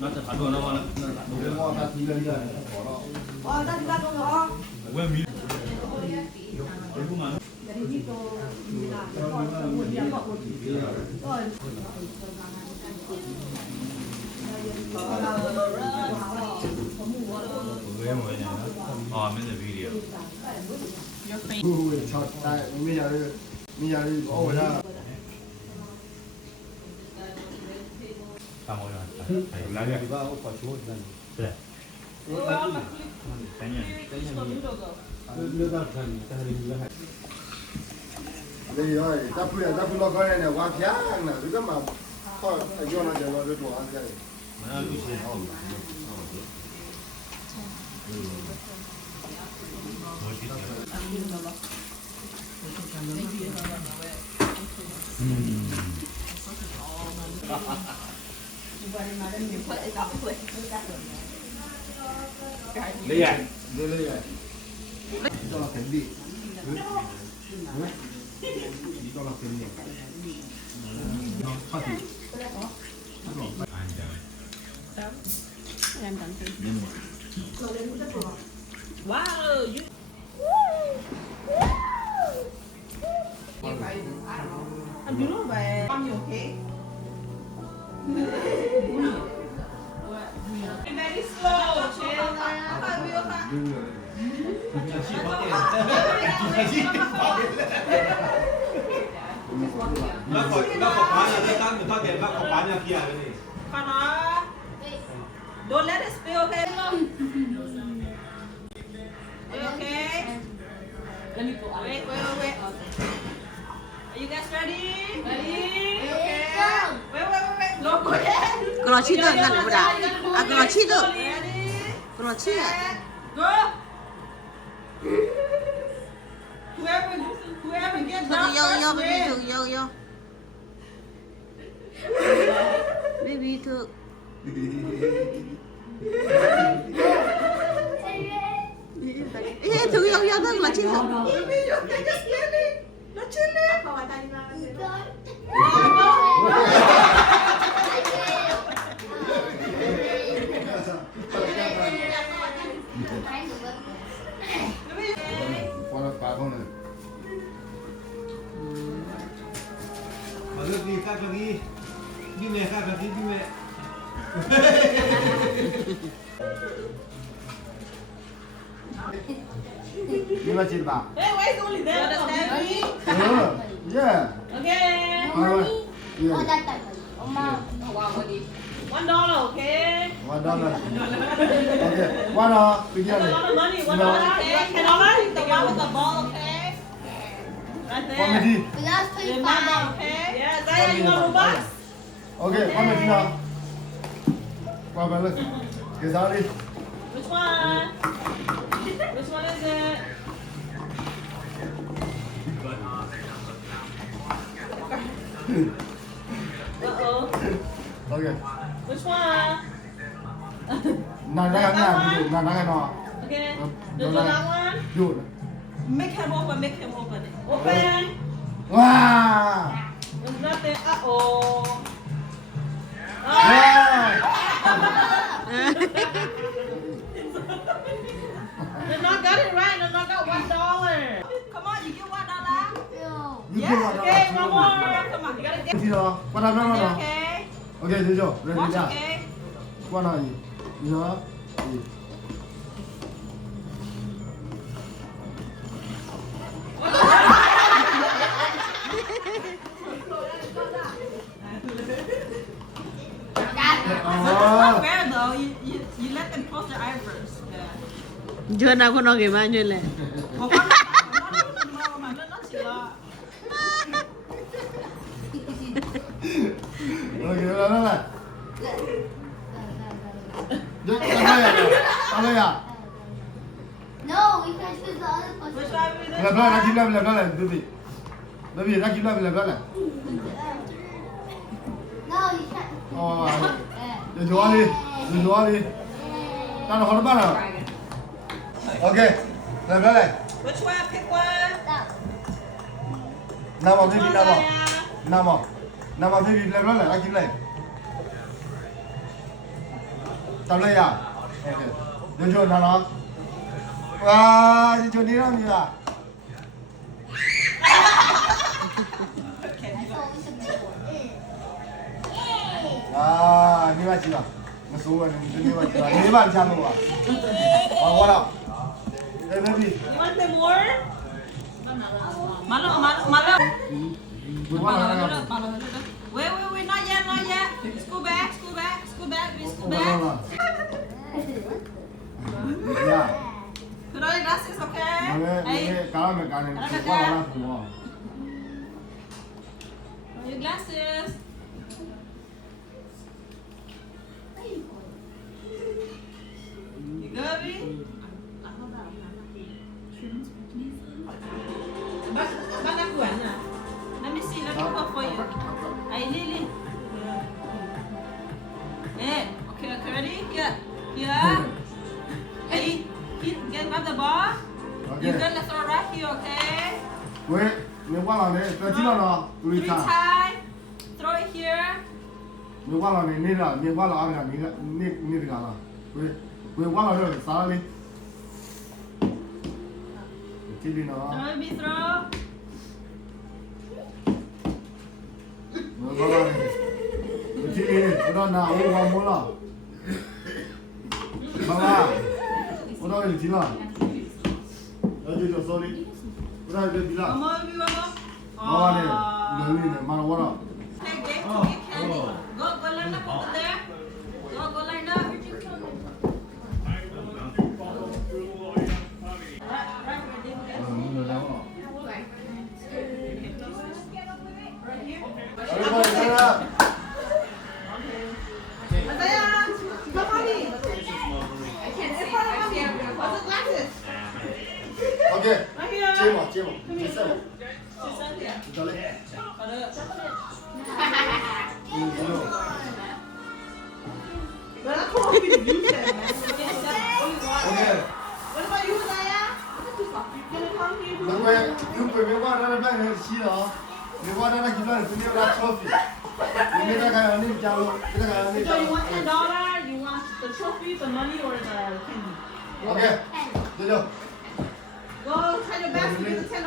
nó sẽ phản đồ nó ngon oh, I'm in the video. Tao ngồi rồi. Lấy đi. Kìa. Cái gì? Đây rồi, ta phụ lo coi này quá phá nè, cứ mà thôi, ai cho nó cho nó được ăn cái này. Mà nó cứ xin không. Lấy vậy. Đây đây này. Cho nó thành đi. Cho nó thành đi. Nó phát đi. Wow, you. Anh đứng nó về. Con nhiều thế. Very slow, chill. Nó có bán là đây tăng người ta để bác có bán nhà kia cái này. Con nói. Don't let it spill, okay? Okay. Let me go. Wait. Are you guys ready? Ready? Okay. Wait. No, go ahead. 그렇지, 너 보다. 아, 그렇지, 너. Ready? 그렇지. Go. Whoever gets down first wins. 저기, 베이비, 저. 저기, 여기, 그렇지. Baby, you're just kidding. Not chilling. Qua con này. Các đi mẹ các đi mẹ. Nhưng mà chị bảo. Hey, why is only there? You understand me? Yeah. Okay. Yeah. $1, okay? $1. Okay. $1. Begin. That's a lot of money. $1, okay? $10. The one with the ball, okay? Right there. Comedy. Remember, okay? Yeah, Zaya, you want Robux? Okay, comedy nào. Qua bên lên. Cái sao đi. Which one? Which one is it? Uh-oh. Okay. Which one? Nào ra cái nào. Okay. The that one? Dụ. Make him open it. Open. Wow. There's nothing. Uh-oh. Yeah. They not got it right. They not got $1. Come on, you get $1. Yes, okay, one more. Come on, you gotta get Thì đó, qua nào nào nào. okay. Okay, được chưa? Ready Watch, chưa? okay. Qua nào gì? Nữa. Gì? Not fair though. You let them close their eyes first. Yeah. Chưa nào có nói cái bao nhiêu lệ. Một con mà nó chỉ là Okay, đó là. Tao đây à? No, we can choose the other person. which one we Làm đó là kim làm đó là baby. Baby ra kim làm đó là. No, you can't. Để chúa đi. Tao nó không bắt nào. Okay, làm đó này. Which one? Pick one. Nam vào Which baby, one, nam vào. Zaya? Nam vào. Nama baby black lah, lagi black. Tahu ya? Okay. Jojo nana. Wah, Jojo ni ramai lah. Ni macam mana? Masuk ni macam mana? Ni macam mana? What up? Hey baby. You want some more? Malo. Wait, not yet. School back. Ya. Put on your glasses, okay? Hey. Kalau mereka ni, semua semua. Put on your glasses. You good, B? Let me see. Let me call for you. Hey, Lily. Hey, okay, ready? Here. Hey, get grab the ball. Okay. You gonna throw right here, okay? Wait, ni wala ni, terus mana? Three time. Throw it here. Ni wala ni lah, ni wala apa ni dekat lah. Wait, wala ni, salah ni. Cili na. Throw it, be throw. Wala ni. Cili ni, udah na, udah mula. Baba, udah ni cila. Jojo sorry. Udah dia bilang. One more, one more. Baba ni, lalu ni mana wala. Take Dave to get candy. Go line up over there. Go line up. Right where Dave is. Right here. Everybody stand up. Isaiah, come on in. I can't see. What's the glasses? Okay. Right here. Cima. Cisa. Hold up. But I told you to use that, man. Okay. What about you, Isaiah? You gonna come here? Nếu quên nếu qua đó là phải xí đó. Nếu qua đó là chúng ta phải là trophy. Nếu ta cái này chào luôn, cái này So chào. you want $10? You want the trophy, the money, or the candy? Okay. Jojo. Go try your best to get the $10.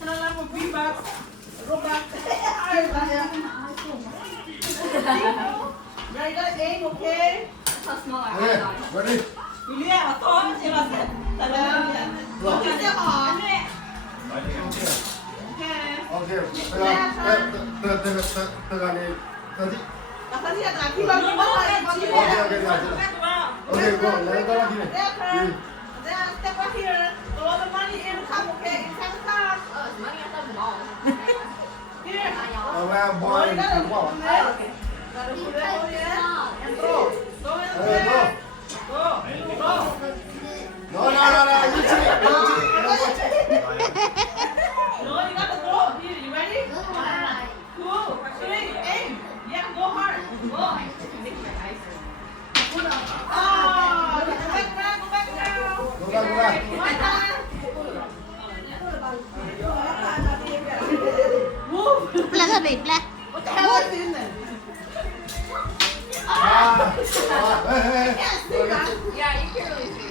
$10 for $3. Go back. Yeah, you gotta aim, okay? Okay. Ready? Julia, I thought you was it. Okay, step on. Okay. Okay. Tengah ni. Tadi. Tadi ada lagi baru Okay, go. Lain kau lagi ni. Then step right here. Throw the money in the cup, okay? Inside the cup. Here. Awak boy. Okay. Gotta put it over here and throw. Throw it over there. Go. No. You cheat. No, you gotta throw. Here, you ready? 2, 3, aim. Yeah, go hard. Go. Oh, go back now. Go back. One time. Move. Black baby, black. What the hell is in there? Hey. Yeah, you can really see.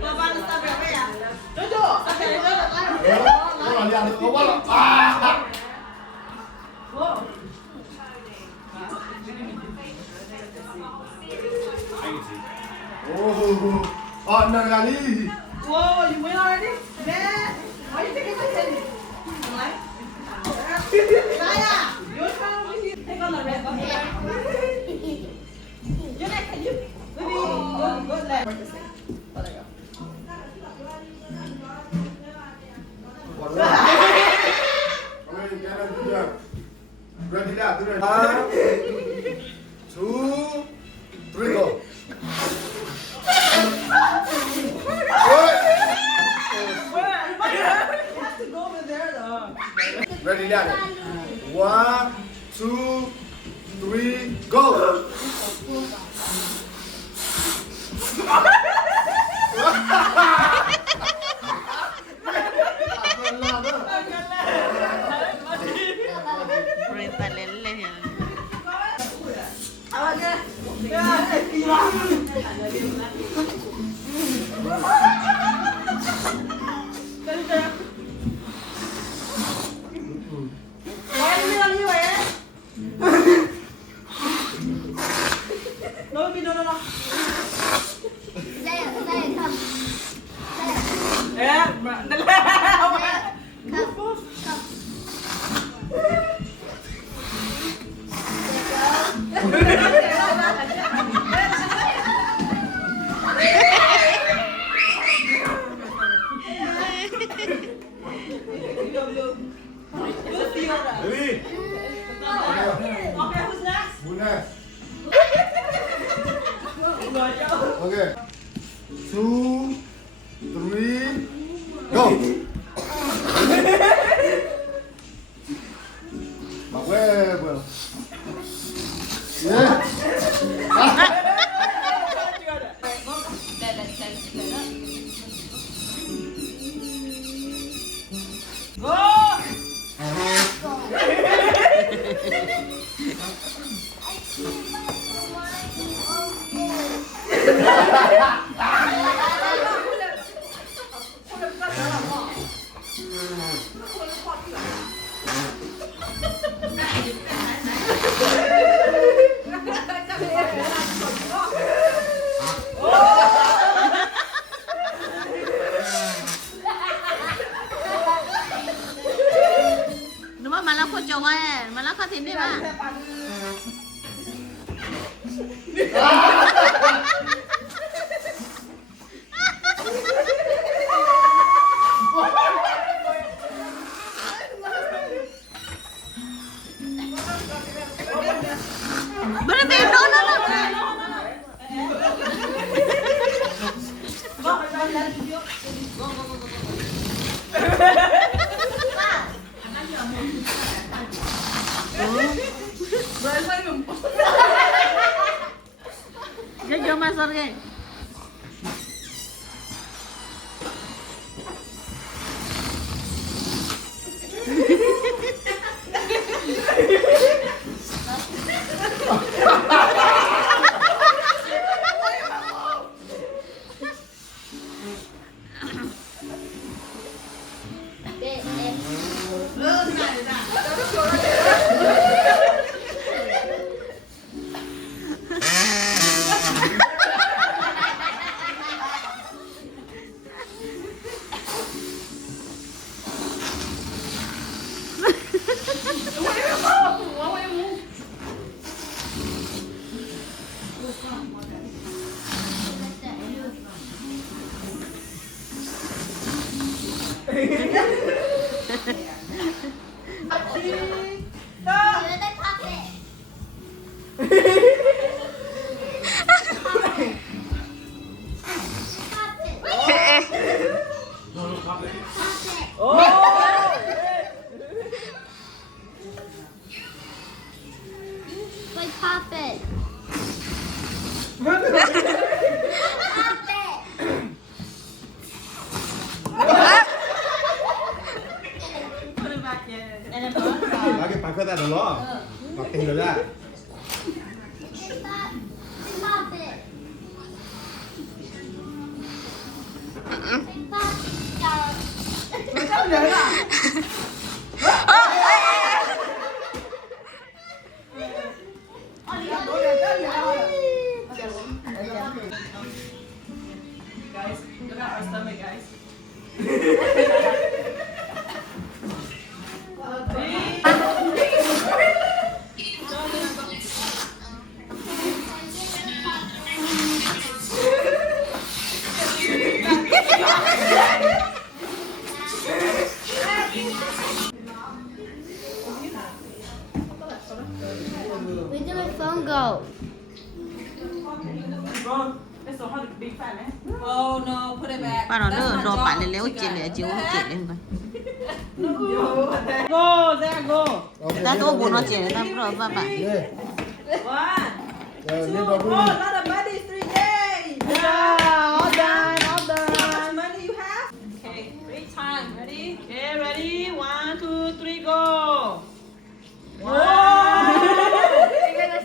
Go by the stuff right there. Jojo, stop it. Kau lihat, kau bawa. Go. Oh, nak kali. Whoa, you win already? Man, why you taking my candy? Naya, your turn over here. Take on the red bucket. Juliet, can you? Maybe good leg. Ready dah, tu dah. 1, 2, 3 go. Has to go over there though. Ready dah. 1, 2, 3 go. Baby. Okay, who's next? Bunda. Okay. 2, 3, go. Mà quê vừa. Yeah. Đúng không? Mà nó có chồng ấy, mà nó có thịt đi mà. Beri babe, no, no, no. Jom masuk ke. Like pop it. Pop it. Put it back in. And then Lagi pakai tak ada loh. Pakai dulu lah. Pop it. Pop Guys, look at our stomach, guys. Where did my phone go? Wrong. It's so hard to be fat, man. Oh no, put it back. Ba nó That's đưa my đồ job. bạn để léo chuyện để chiếu chuyện lên coi. Go, there, go. Ta tô bố nó chuyện ta pro ba bạn. Yeah. One, Rồi, two, lên oh, đầu đi. lot of money, 3 days. Yeah, all done, all done. How much money you have? Okay, great time. Ready? Okay, ready? 1, 2, 3, go. Wow.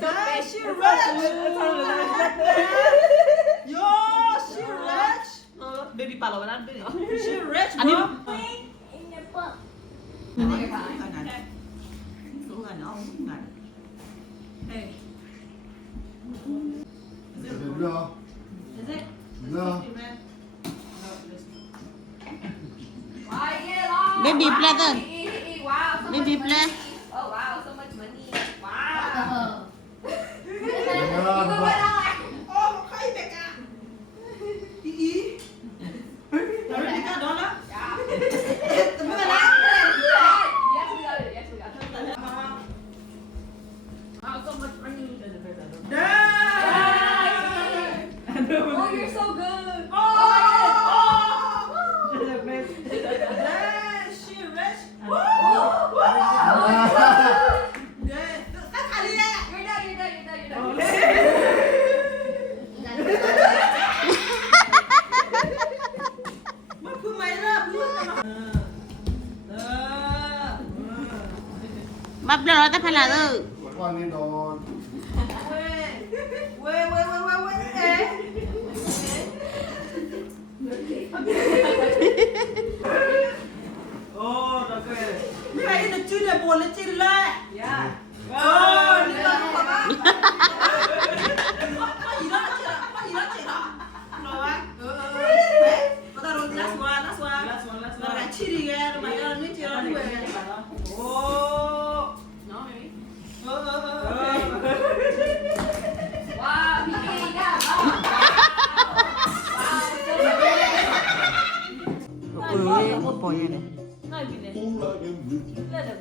Nice, she rich. Yo, she rich. Baby palo ba baby? She rich, bro. In your book. Hey, Được. is it? Được. Baby play thôi. Baby play. Oh wow, so much money. Wow. Oh, khay bẹt à? Ý. Rồi đi cả đó đó. Tụi mình làm. Bắp lên rồi ta phải là tư. วันนี้โดน โอ้ตะเกียบ Mày được chưa là buồn lên trên lên. Yeah. Ôi, đi lên không bà. Có gì đó chị ạ, có gì đó chị đó. Rồi á. Có ta rồi last one. Là cái chi đi ra, mày ra nước chưa nó về. Ô. Nó mày. Okay. Wow, Piggy, yeah. Ui, một bò như này. Nói gì này? Lên được.